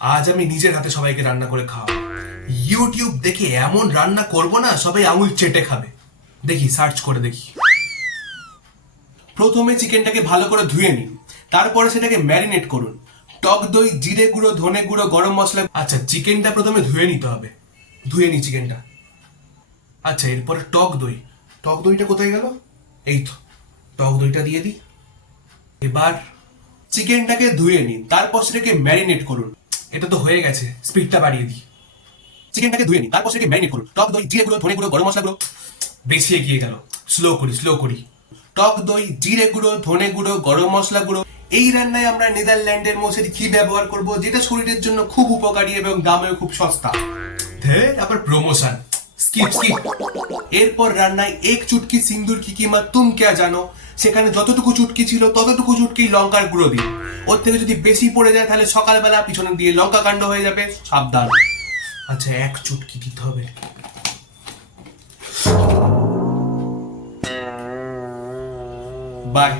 আজ আমি নিজের হাতে সবাইকে রান্না করে খাওয়াবো। ইউটিউব দেখে এমন রান্না করব না সবাই আঙুল চেটে খাবে। দেখি সার্চ করে দেখি। প্রথমে চিকেনটাকে ভালো করে ধুয়ে নিন, তারপরে সেটাকে ম্যারিনেট করুন। টক দই, জিরে গুঁড়ো, ধনে গুঁড়ো, গরম মশলা। আচ্ছা, চিকেনটা প্রথমে ধুয়ে নিতে হবে। ধুয়ে নি চিকেনটা। আচ্ছা, এরপরে টক দই। টক দইটা কোথায় গেল? এই তো, টক দইটা দিয়ে দিই। এবার চিকেনটাকে ধুয়ে নিন, তারপর সেটাকে ম্যারিনেট করুন। এটা তো হয়ে গেছে, স্পিডটা বাড়িয়ে দিই। চিকেনটাকে ধুয়ে নিন, তারপর সেটাকে ম্যারিনেট করুন। টক দই, জিরে গুঁড়ো, ধনে গুঁড়ো, গরম মশলা গুঁড়ো। বেশি এগিয়ে গেল, স্লো করি স্লো করি। টক দই, জিরে গুঁড়ো, ধনে গুঁড়ো, গরম মশলা গুঁড়ো। এই রান্নায় আমরা নেদারল্যান্ডের মশারি ঘি ব্যবহার করব, যেটা শরীরের জন্য খুব উপকারী এবং দামেও খুব সস্তা। আবার প্রমোশন। Skip skip. এরপর রান্নায় এক চুটকি সিন্দুর কি কিমা তুম ক্যা জানো। সেখানে যতটুকু চুটকি ছিল ততটুকু চুটকি লঙ্কার গুঁড়ো দিন। ওর থেকে যদি বেশি পড়ে যায় তাহলে সকালবেলা পিছনে দিয়ে লঙ্কা কাণ্ড হয়ে যাবে, সাবধান। আচ্ছা, এক চুটকি দিতে হবে। বাই।